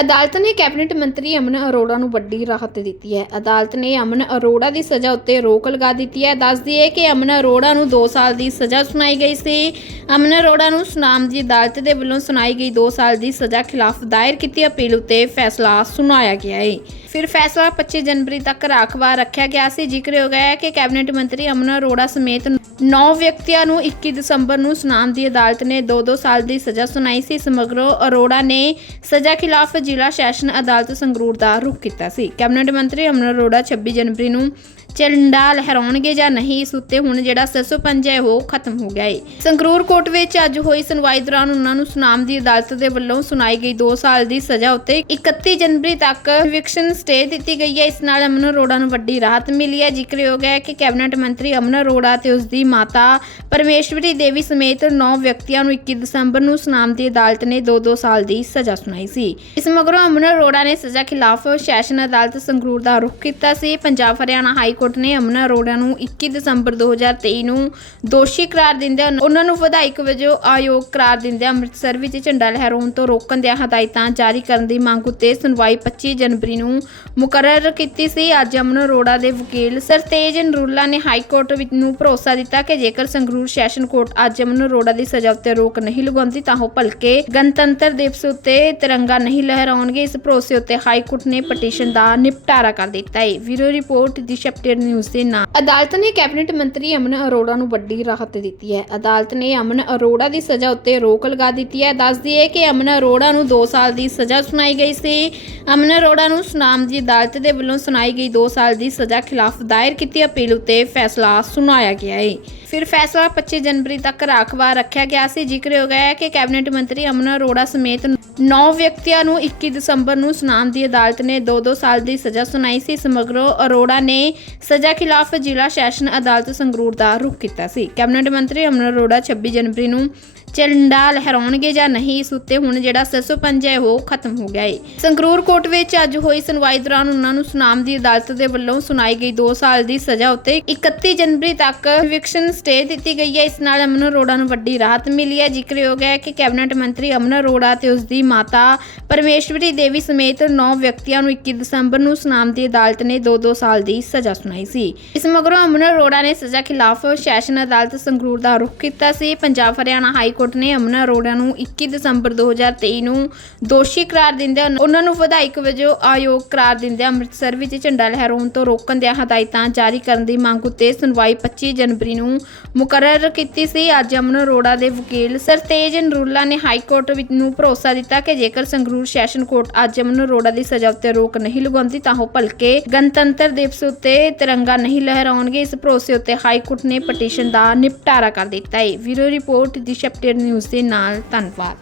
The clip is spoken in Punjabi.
ਅਦਾਲਤ ਨੇ ਕੈਬਨਿਟ ਮੰਤਰੀ ਅਮਨ ਅਰੋੜਾ ਨੂੰ ਵੱਡੀ ਰਾਹਤ ਦਿੱਤੀ ਹੈ। ਅਦਾਲਤ ਨੇ ਅਮਨ ਅਰੋੜਾ ਦੀ ਸਜ਼ਾ ਉੱਤੇ ਰੋਕ ਲਗਾ ਦਿੱਤੀ ਹੈ। ਦੱਸਦੀ ਹੈ ਕਿ ਅਮਨ ਅਰੋੜਾ ਨੂੰ 2 ਸਾਲ ਦੀ ਸਜ਼ਾ ਸੁਣਾਈ ਗਈ ਸੀ। ਅਮਨ ਅਰੋੜਾ ਨੂੰ ਸੁਨਾਮ ਦੀ ਅਦਾਲਤ ਦੇ ਵੱਲੋਂ ਸੁਣਾਈ ਗਈ 2 ਸਾਲ ਦੀ ਸਜ਼ਾ ਖਿਲਾਫ ਦਾਇਰ ਕੀਤੀ ਅਪੀਲ ਉੱਤੇ ਫੈਸਲਾ ਸੁਣਾਇਆ ਗਿਆ ਹੈ। ਫਿਰ ਫੈਸਲਾ 25 ਜਨਵਰੀ ਤੱਕ ਰਾਖਵਾ ਰੱਖਿਆ ਗਿਆ ਸੀ। ਜ਼ਿਕਰਯੋਗ ਹੈ ਕਿ ਕੈਬਨਿਟ ਮੰਤਰੀ ਅਮਨ ਅਰੋੜਾ ਸਮੇਤ 9 ਵਿਅਕਤੀਆਂ ਨੂੰ 21 ਦਸੰਬਰ ਨੂੰ ਸੁਨਾਮ ਦੀ ਅਦਾਲਤ ਨੇ 2-2 ਸਾਲ ਦੀ ਸਜ਼ਾ ਸੁਣਾਈ ਸੀ। ਸਮਗਰੋ ਅਰੋੜਾ ਨੇ ਸਜ਼ਾ ਖਿਲਾਫ ਜ਼ਿਲ੍ਹਾ ਸੈਸ਼ਨ ਅਦਾਲਤ ਸੰਗਰੂਰ ਦਾ ਰੁਖ ਕੀਤਾ ਸੀ। ਕੈਬਨਿਟ ਮੰਤਰੀ ਅਮਨ ਅਰੋੜਾ 26 ਜਨਵਰੀ ਨੂੰ ਝੰਡਾ ਲਹਿਰਾਉਣਗੇ ਜਾਂ ਨਹੀਂ ਇਸ ਉੱਤੇ ਹੁਣ ਜਿਹੜਾ ਸੈਸੋਪੰਜ ਹੈ, ਉਹ ਖਤਮ ਹੋ ਗਿਆ ਹੈ ਸੰਗਰੂਰ ਕੋਰਟ ਵਿੱਚ ਅੱਜ ਹੋਈ ਸੁਣਵਾਈ ਦੌਰਾਨ ਉਹਨਾਂ ਨੂੰ ਸੁਨਾਮ ਦੀ ਅਦਾਲਤ ਦੇ ਵੱਲੋਂ ਸੁਣਾਈ ਗਈ 2 ਸਾਲ ਦੀ ਸਜ਼ਾ ਉੱਤੇ 31 ਜਨਵਰੀ ਤੱਕ ਵਿਕਸ਼ਨ ਸਟੇ ਦਿੱਤੀ ਗਈ ਹੈ। ਇਸ ਨਾਲ ਅਮਨ ਅਰੋੜਾ ਨੂੰ ਵੱਡੀ ਰਾਹਤ ਮਿਲੀ ਹੈ। ਜ਼ਿਕਰਯੋਗ ਹੈ ਕਿ ਕੈਬਨਿਟ ਮੰਤਰੀ ਅਮਨ ਅਰੋੜਾ ਤੇ ਉਸ ਦੀ ਮਾਤਾ ਪਰਮੇਸ਼ਵਰੀ ਦੇਵੀ ਸਮੇਤ 9 ਵਿਅਕਤੀਆਂ ਨੂੰ 21 ਦਸੰਬਰ ਨੂੰ ਸੁਨਾਮ ਦੀ ਅਦਾਲਤ ਨੇ 2-2 ਸਾਲ ਦੀ ਸਜ਼ਾ ਸੁਣਾਈ ਸੀ। ਇਸ ਮਗਰੋਂ ਅਮਨ ਅਰੋੜਾ ਨੇ ਸਜ਼ਾ ਖਿਲਾਫ ਸੈਸ਼ਨ ਅਦਾਲਤ ਸੰਗਰੂਰ ਦਾ ਰੁਖ ਕੀਤਾ ਸੀ। ਪੰਜਾਬ ਹਰਿਆਣਾ ਹਾਈ ਕੋਰਟ ਨੇ ਅਮਨ ਅਰੋੜਾ ਨੂੰ 21 ਦਸੰਬਰ 2023 ਨੂੰ ਦੋਸ਼ੀ ਕਰਾਰ ਦਿੰਦਿਆਂ ਉਹਨਾਂ ਨੂੰ ਵਿਧਾਇਕ ਵਜੋਂ ਆਯੋਗ ਕਰਾਰ ਦਿੰਦਿਆਂ ਅੰਮ੍ਰਿਤਸਰ ਵਿੱਚ ਝੰਡਾ ਲਹਿਰਾਉਣ ਤੋਂ ਰੋਕਣ ਦੀਆਂ ਹਦਾਇਤਾਂ ਜਾਰੀ ਕਰਨ ਦੀ ਮੰਗ ਉੱਤੇ ਸੁਣਵਾਈ 25 ਜਨਵਰੀ ਨੂੰ ਮੁਕਰਰ ਕੀਤੀ ਸੀ। ਅੱਜ ਅਮਨ ਅਰੋੜਾ ਦੇ ਵਕੀਲ ਸਰਤੇਜ ਨਰੂਲਾ ਨੇ ਹਾਈ ਨੂੰ ਭਰੋਸਾ ਦਿੱਤਾ ਕਿ ਜੇਕਰ ਸੰਗਰੂਰ ਸੈਸ਼ਨ ਕੋਰਟ ਅੱਜ ਅਮਨ ਅਰੋੜਾ ਦੀ ਸਜ਼ਾ ਉੱਤੇ ਰੋਕ ਨਹੀਂ ਲਗਾਉਂਦੀ ਤਾਂ ਉਹ ਭਲਕੇ ਗਣਤੰਤਰ ਦਿਵਸ ਉੱਤੇ ਤਿਰੰਗਾ ਨਹੀਂ ਲਹਿਰਾਉਣਗੇ। ਇਸ ਭਰੋਸੇ ਉੱਤੇ ਹਾਈ ਕੋਰਟ ਨੇ ਪਟੀਸ਼ਨ ਦਾ ਨਿਪਟਾਰਾ ਕਰ ਦਿੱਤਾ ਹੈ। ਵੀਰੋ ਰਿਪੋਰਟ ਦੀ ਸ਼ਪਟਰ ਨਿਊਜ਼ ਦੇ ਨਾਲ ਅਦਾਲਤ ਨੇ ਕੈਬਨਿਟ ਮੰਤਰੀ ਅਮਨ ਅਰੋੜਾ ਨੂੰ ਵੱਡੀ ਰਾਹਤ ਦਿੱਤੀ ਹੈ। ਅਦਾਲਤ ਨੇ ਅਮਨ ਅਰੋੜਾ ਦੀ ਸਜ਼ਾ ਉੱਤੇ ਰੋਕ ਲਗਾ ਦਿੱਤੀ ਹੈ। ਦੱਸਦੀ ਹੈ ਕਿ ਅਮਨ ਅਰੋੜਾ ਨੂੰ 2 ਸਾਲ ਦੀ ਸਜ਼ਾ ਸੁਣਾਈ ਗਈ ਸੀ। ਅਮਨ ਅਰੋੜਾ ਨੂੰ ਸੁਨਾਮ ਦੀ ਅਦਾਲਤ ਦੇ ਵੱਲੋਂ ਸੁਣਾਈ ਗਈ 2 ਸਾਲ ਦੀ ਸਜ਼ਾ ਖਿਲਾਫ ਦਾਇਰ ਕੀਤੀ ਅਪੀਲ ਉੱਤੇ ਫੈਸਲਾ ਸੁਣਾਇਆ ਗਿਆ ਹੈ। ਫਿਰ ਫੈਸਲਾ 25 ਜਨਵਰੀ ਤੱਕ ਰਾਖਵਾ ਰੱਖਿਆ ਗਿਆ ਸੀ। ਜ਼ਿਕਰਯੋਗ ਹੈ ਕਿ ਕੈਬਨਿਟ ਮੰਤਰੀ ਅਮਨ ਅਰੋੜਾ ਸਮੇਤ 9 ਵਿਅਕਤੀਆਂ ਨੂੰ 21 ਦਸੰਬਰ ਨੂੰ ਸੁਨਾਮ ਦੀ ਅਦਾਲਤ ਨੇ 2-2 ਸਾਲ ਦੀ ਸਜ਼ਾ ਸੁਣਾਈ ਸੀ। ਸਮਗਰੋ ਅਰੋੜਾ ਨੇ ਸਜ਼ਾ ਖਿਲਾਫ ਜ਼ਿਲ੍ਹਾ ਸੈਸ਼ਨ ਅਦਾਲਤ ਸੰਗਰੂਰ ਦਾ ਰੁਖ ਕੀਤਾ ਸੀ। ਕੈਬਨਿਟ ਮੰਤਰੀ ਅਮਨ ਅਰੋੜਾ 26 ਜਨਵਰੀ ਨੂੰ ਝੰਡਾ ਲਹਿਰਾਉਣਗੇ ਜਾਂ ਨਹੀਂ ਇਸ ਉੱਤੇ ਹੁਣ ਜਿਹੜਾ ਸੈਸੋਪੰਜ ਹੈ, ਉਹ ਖਤਮ ਹੋ ਗਿਆ ਹੈ ਸੰਗਰੂਰ ਕੋਰਟ ਵਿੱਚ ਅੱਜ ਹੋਈ ਸੁਣਵਾਈ ਦੌਰਾਨ ਉਹਨਾਂ ਨੂੰ ਸੁਨਾਮ ਦੀ ਅਦਾਲਤ ਦੇ ਵੱਲੋਂ ਸੁਣਾਈ ਗਈ 2 ਸਾਲ ਦੀ ਸਜ਼ਾ ਉੱਤੇ 31 ਜਨਵਰੀ ਤੱਕ ਵਿਕਸ਼ਨ ਸਟੇ ਦਿੱਤੀ ਗਈ ਹੈ। ਇਸ ਨਾਲ ਅਮਨ ਅਰੋੜਾ ਨੂੰ ਵੱਡੀ ਰਾਹਤ ਮਿਲੀ ਹੈ। ਜ਼ਿਕਰਯੋਗ ਹੈ ਕਿ ਕੈਬਨਿਟ ਮੰਤਰੀ ਅਮਨ ਅਰੋੜਾ ਤੇ ਉਸ ਦੀ ਮਾਤਾ ਪਰਮੇਸ਼ਵਰੀ ਦੇਵੀ ਸਮੇਤ 9 ਵਿਅਕਤੀਆਂ ਨੂੰ 21 ਦਸੰਬਰ ਨੂੰ ਸੁਨਾਮ ਦੀ ਅਦਾਲਤ ਨੇ 2-2 ਸਾਲ ਦੀ ਸਜ਼ਾ ਸੁਣਾਈ ਸੀ। ਇਸ ਮਗਰੋਂ ਅਮਨ ਅਰੋੜਾ ਨੇ ਸਜ਼ਾ ਖਿਲਾਫ ਸੈਸ਼ਨ ਅਦਾਲਤ ਸੰਗਰੂਰ ਦਾ ਰੁਖ ਕੀਤਾ ਸੀ। ਪੰਜਾਬ ਹਰਿਆਣਾ ਹਾਈ ਕੋਰਟ ਨੇ ਅਮਨ ਅਰੋੜਾ ਨੂੰ 21 ਦਸੰਬਰ 2023 ਨੂੰ ਦੋਸ਼ੀ ਕਰਾਰ ਦਿੰਦਿਆਂ ਉਹਨਾਂ ਨੂੰ ਵਿਧਾਇਕ ਵਜੋਂ ਆਯੋਗ ਕਰਾਰ ਦਿੰਦਿਆਂ ਅੰਮ੍ਰਿਤਸਰ ਵਿੱਚ ਝੰਡਾ ਲਹਿਰਾਉਣ ਤੋਂ ਰੋਕਣ ਦੀਆਂ ਹਦਾਇਤਾਂ ਜਾਰੀ ਕਰਨ ਦੀ ਮੰਗ ਉੱਤੇ ਸੁਣਵਾਈ 25 ਜਨਵਰੀ ਨੂੰ ਮੁਕਰਰ ਕੀਤੀ ਸੀ। ਅੱਜ ਅਮਨ ਅਰੋੜਾ ਦੇ ਵਕੀਲ ਸਰਤੇਜ ਨਰੂਲਾ ਨੇ ਹਾਈ ਕੋਰਟ ਵਿੱਚ ਨੂੰ ਭਰੋਸਾ ਦਿੱਤਾ ਕਿ ਜੇਕਰ ਸੰਗਰੂਰ ਸੈਸ਼ਨ ਕੋਰਟ ਅੱਜ ਅਮਨ ਅਰੋੜਾ ਦੀ ਸਜ਼ਾ ਉੱਤੇ ਰੋਕ ਨਹੀਂ ਲਗਾਉਂਦੀ ਤਾਂ ਉਹ ਭਲਕੇ ਗਣਤੰਤਰ ਦਿਵਸ ਉੱਤੇ ਤਿਰੰਗਾ ਨਹੀਂ ਲਹਿਰਾਉਣਗੇ। ਇਸ ਭਰੋਸੇ ਉੱਤੇ ਹਾਈ ਕੋਰਟ ਨੇ ਪਟੀਸ਼ਨ ਦਾ ਨਿਪਟਾਰਾ ਕਰ ਦਿੱਤਾ ਹੈ। ਵੀਰੋ ਰਿਪੋਰਟ ਦੀ ਸ਼ਪਟਰ ਨਿਊਜ਼ ਦੇ ਨਾਲ ਧੰਨਵਾਦ।